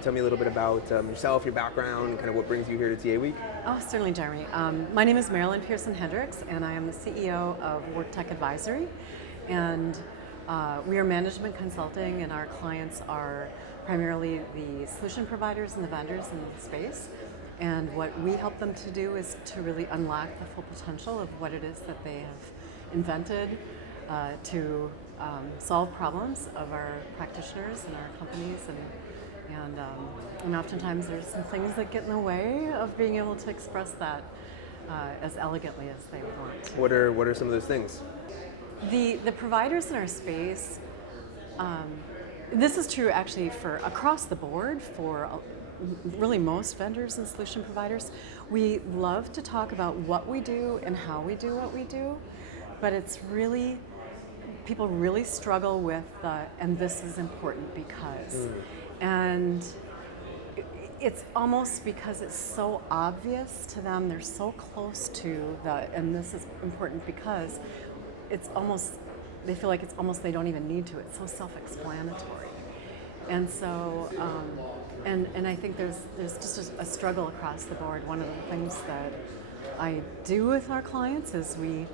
you tell me a little bit about yourself, your background, kind of what brings you here to TA Week? Oh, certainly, Jeremy. My name is Marilyn Pearson Hendricks, and I am the CEO of WorkTech Advisory. And we are management consulting, and our clients are primarily the solution providers and the vendors in the space. And what we help them to do is to really unlock the full potential of what it is that they have invented to solve problems of our practitioners and our companies, and oftentimes there's some things that get in the way of being able to express that as elegantly as they would want. What are some of those things? The providers in our space, this is true actually for across the board for really most vendors and solution providers. We love to talk about what we do and how we do what we do, but it's really, people really struggle with and this is important because. And it's almost because it's so obvious to them, they're so close to and this is important because it's almost, they feel like it's almost, they don't even need to, it's so self-explanatory. And so, and I think there's just a struggle across the board. One of the things that I do with our clients is we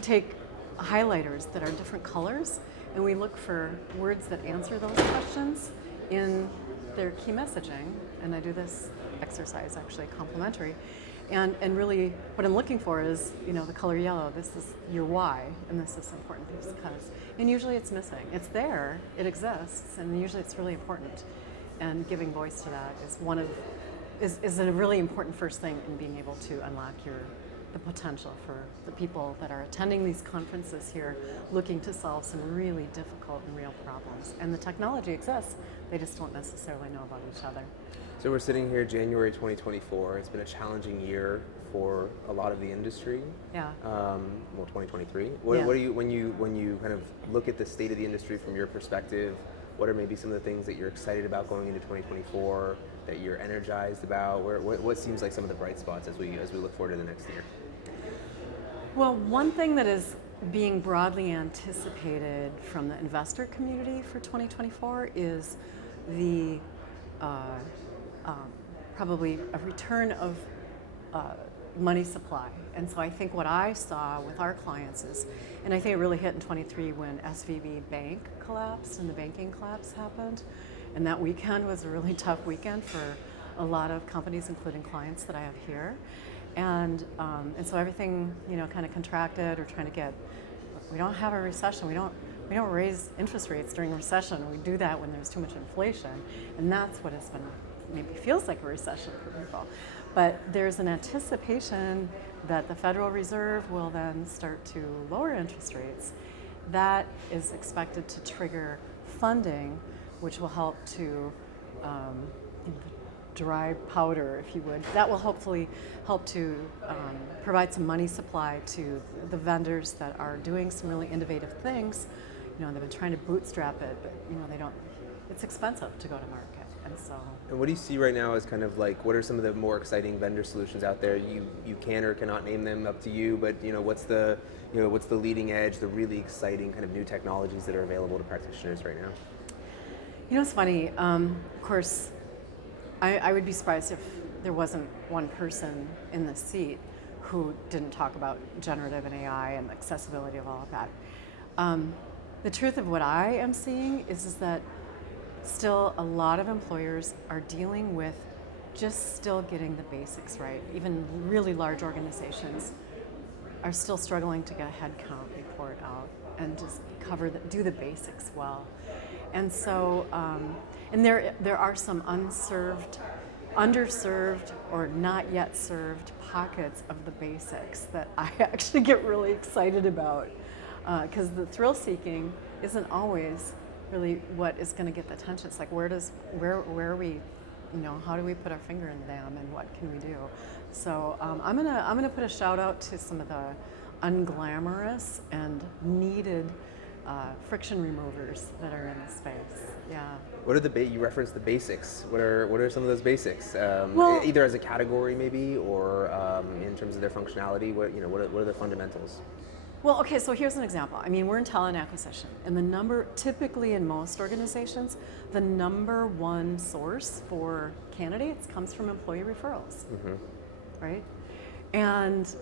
take highlighters that are different colors and we look for words that answer those questions in their key messaging, and I do this exercise actually complimentary, and really what I'm looking for is, the color yellow, this is your why, and this is important because, and usually it's missing. It's there, it exists, and usually it's really important, and giving voice to that is a really important first thing in being able to unlock the potential for the people that are attending these conferences here looking to solve some really difficult and real problems. And the technology exists, they just don't necessarily know about each other. So we're sitting here January 2024. It's been a challenging year for a lot of the industry. Yeah. 2023. What are you, when you kind of look at the state of the industry from your perspective, what are maybe some of the things that you're excited about going into 2024, that you're energized about? What seems like some of the bright spots as we look forward to the next year? Well, one thing that is being broadly anticipated from the investor community for 2024 is the probably a return of money supply. And so I think what I saw with our clients is, and I think it really hit in 23 when SVB Bank collapsed and the banking collapse happened. And that weekend was a really tough weekend for a lot of companies, including clients that I have here. And so everything, kind of contracted or trying to get, we don't have a recession, we don't raise interest rates during a recession. We do that when there's too much inflation. And that's what has been, maybe feels like a recession for people. But there's an anticipation that the Federal Reserve will then start to lower interest rates. That is expected to trigger funding, which will help to dry powder, if you would. That will hopefully help to provide some money supply to the vendors that are doing some really innovative things. They've been trying to bootstrap it, but they don't. It's expensive to go to market, and so. And what do you see right now as kind of like, what are some of the more exciting vendor solutions out there? You can or cannot name them, up to you, but what's the leading edge, the really exciting kind of new technologies that are available to practitioners right now? It's funny. Of course, I would be surprised if there wasn't one person in the seat who didn't talk about generative and AI and the accessibility of all of that. The truth of what I am seeing is that still a lot of employers are dealing with just still getting the basics right. Even really large organizations are still struggling to get a headcount report out and just do the basics well. And so, and there are some underserved or not yet served pockets of the basics that I actually get really excited about, because the thrill seeking isn't always really what is going to get the attention. It's like where are we, how do we put our finger in them and what can we do? So I'm gonna put a shout out to some of the unglamorous and needed friction removers that are in the space. Yeah. What are you referenced the basics. What are some of those basics? Well, either as a category maybe, or in terms of their functionality. What are the fundamentals? Well, okay, so here's an example. I mean, we're in talent acquisition, and typically in most organizations, the number one source for candidates comes from employee referrals, right? And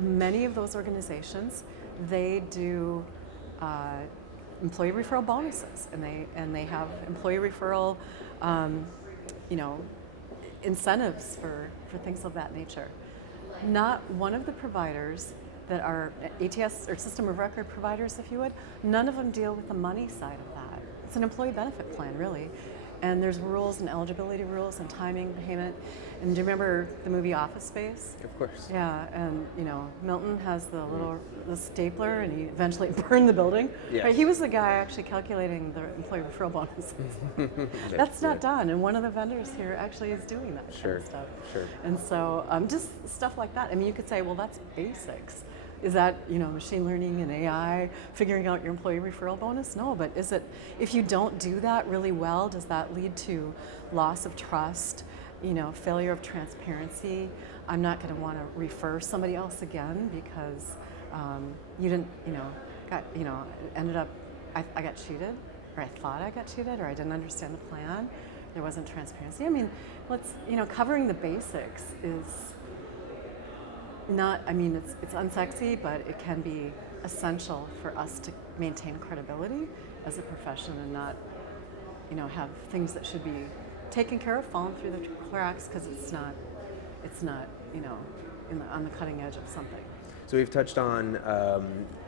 many of those organizations, they do employee referral bonuses, and they have employee referral, you know, incentives for things of that nature. Not one of the providers that are ATS or system of record providers, if you would, none of them deal with the money side of that. It's an employee benefit plan, really. And there's rules and eligibility rules and timing, payment. And do you remember the movie Office Space? Of course. Yeah, and you know, Milton has the stapler, and he eventually burned the building. Yes. Right, he was the guy actually calculating the employee referral bonuses. That's not done, and one of the vendors here actually is doing that kind of stuff. Sure. And so just stuff like that. I mean, you could say, well, that's basics. Is that, you know, machine learning and AI figuring out your employee referral bonus? No, but is it, if you don't do that really well, does that lead to loss of trust, you know, failure of transparency? I'm not going to want to refer somebody else again because you didn't, ended up, I got cheated, or I thought I got cheated, or I didn't understand the plan. There wasn't transparency. I mean, covering the basics is not, I mean, it's unsexy, but it can be essential for us to maintain credibility as a profession and not, you know, have things that should be taken care of falling through the cracks because it's not, you know, on the cutting edge of something. So we've touched on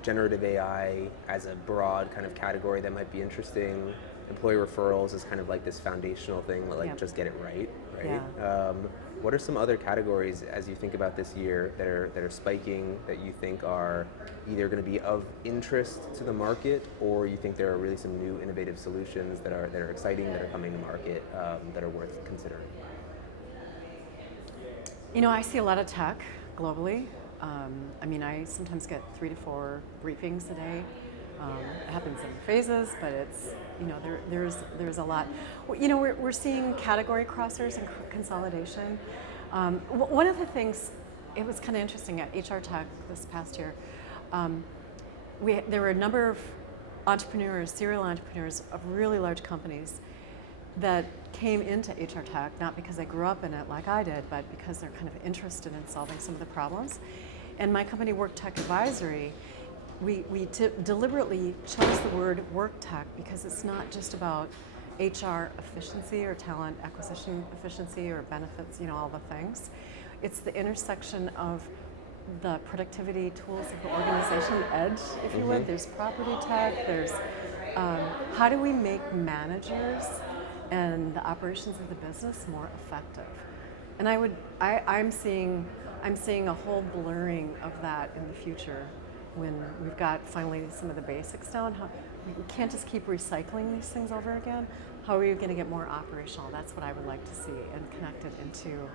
generative AI as a broad kind of category that might be interesting. Employee referrals is kind of like this foundational thing, like just get it right? Yeah. What are some other categories as you think about this year that are spiking that you think are either going to be of interest to the market, or you think there are really some new innovative solutions that are exciting that are coming to market that are worth considering? You know, I see a lot of tech globally. I mean, I sometimes get 3 to 4 briefings a day. It happens in phases, but it's, you know, there's a lot. You know, we're seeing category crossers and consolidation. One of the things, it was kind of interesting at HR Tech this past year. There were a number of entrepreneurs, serial entrepreneurs of really large companies that came into HR Tech, not because they grew up in it like I did, but because they're kind of interested in solving some of the problems. And my company, Work Tech Advisory, we deliberately chose the word work tech because it's not just about HR efficiency or talent acquisition efficiency or benefits, you know, all the things. It's the intersection of the productivity tools of the organization, edge, if you would. There's property tech, there's how do we make managers and the operations of the business more effective? And I'm seeing a whole blurring of that in the future when we've got finally some of the basics down. We can't just keep recycling these things over again. How are we going to get more operational? That's what I would like to see, and connect it into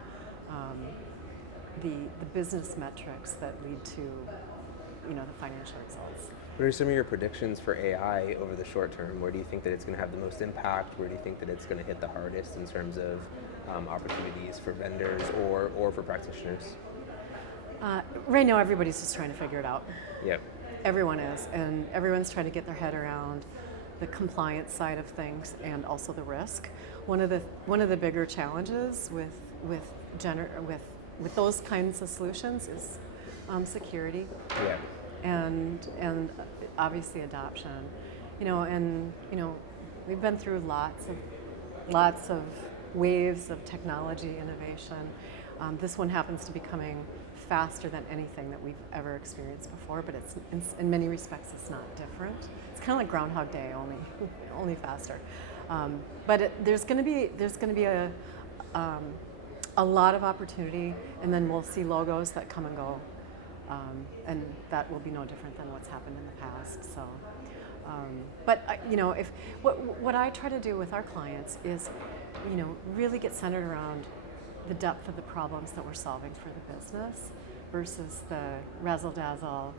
the business metrics that lead to, you know, the financial results. What are some of your predictions for AI over the short term? Where do you think that it's going to have the most impact? Where do you think that it's going to hit the hardest in terms of opportunities for vendors or for practitioners? Right now, everybody's just trying to figure it out. Yep. Everyone is, and everyone's trying to get their head around the compliance side of things and also the risk. One of the bigger challenges with those kinds of solutions is security. Yeah. And obviously adoption. You know, we've been through lots of waves of technology innovation. This one happens to be coming faster than anything that we've ever experienced before, but it's in many respects it's not different. It's kind of like Groundhog Day, only faster. But there's going to be a lot of opportunity, and then we'll see logos that come and go, and that will be no different than what's happened in the past. So, but you know, if what I try to do with our clients is, you know, really get centered around the depth of the problems that we're solving for the business versus the razzle-dazzle,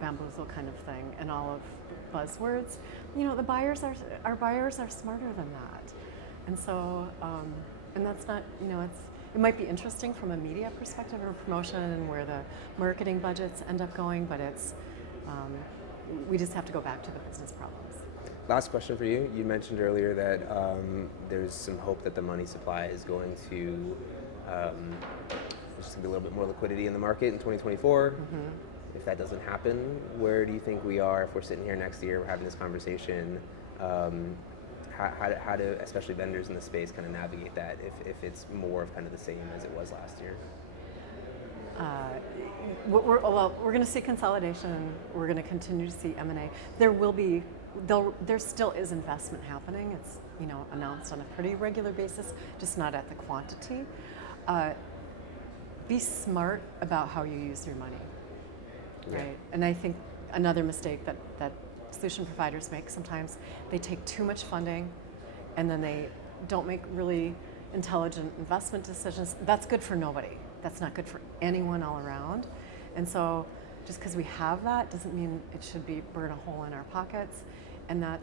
bamboozle kind of thing and all of the buzzwords. You know, our buyers are smarter than that. And so, and that's not, you know, it might be interesting from a media perspective or promotion and where the marketing budgets end up going, but we just have to go back to the business problems. Last question for you. You mentioned earlier that there's some hope that the money supply is going to, there's just going to be a little bit more liquidity in the market in 2024. If that doesn't happen, where do you think we are if we're sitting here next year, we're having this conversation? How do especially vendors in the space kind of navigate that if it's more of kind of the same as it was last year? We're going to see consolidation. We're going to continue to see M&A. There still is investment happening. It's announced on a pretty regular basis, just not at the quantity. Be smart about how you use your money, right? And I think another mistake that solution providers make sometimes, they take too much funding, and then they don't make really intelligent investment decisions. That's good for nobody. That's not good for anyone all around. And so just because we have that doesn't mean it should burn a hole in our pockets. And that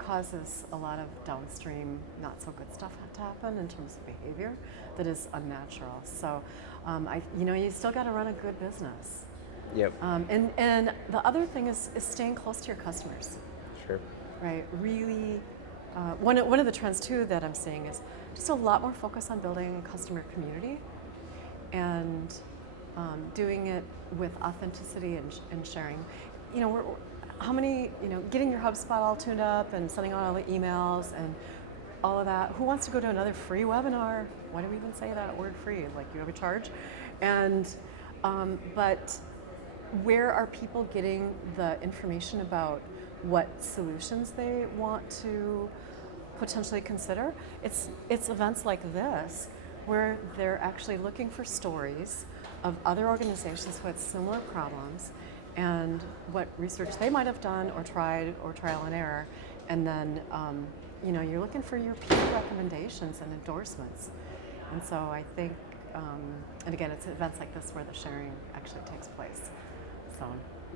causes a lot of downstream not so good stuff to happen in terms of behavior that is unnatural. So you still got to run a good business. Yep. And the other thing is staying close to your customers. Sure. Right. Really, one of the trends too that I'm seeing is just a lot more focus on building customer community, and doing it with authenticity and sharing. Getting your HubSpot all tuned up and sending out all the emails and all of that. Who wants to go to another free webinar? Why do we even say that word free? Like, you have a charge? And but where are people getting the information about what solutions they want to potentially consider? It's events like this where they're actually looking for stories of other organizations who had similar problems and what research they might have done or tried or trial and error. And then you're looking for your peer recommendations and endorsements. And so I think, and again, it's events like this where the sharing actually takes place. So.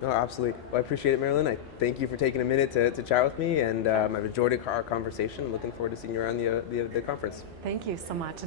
No, absolutely. Well, I appreciate it, Marilyn. I thank you for taking a minute to chat with me, and I've enjoyed our conversation. Looking forward to seeing you around the conference. Thank you so much.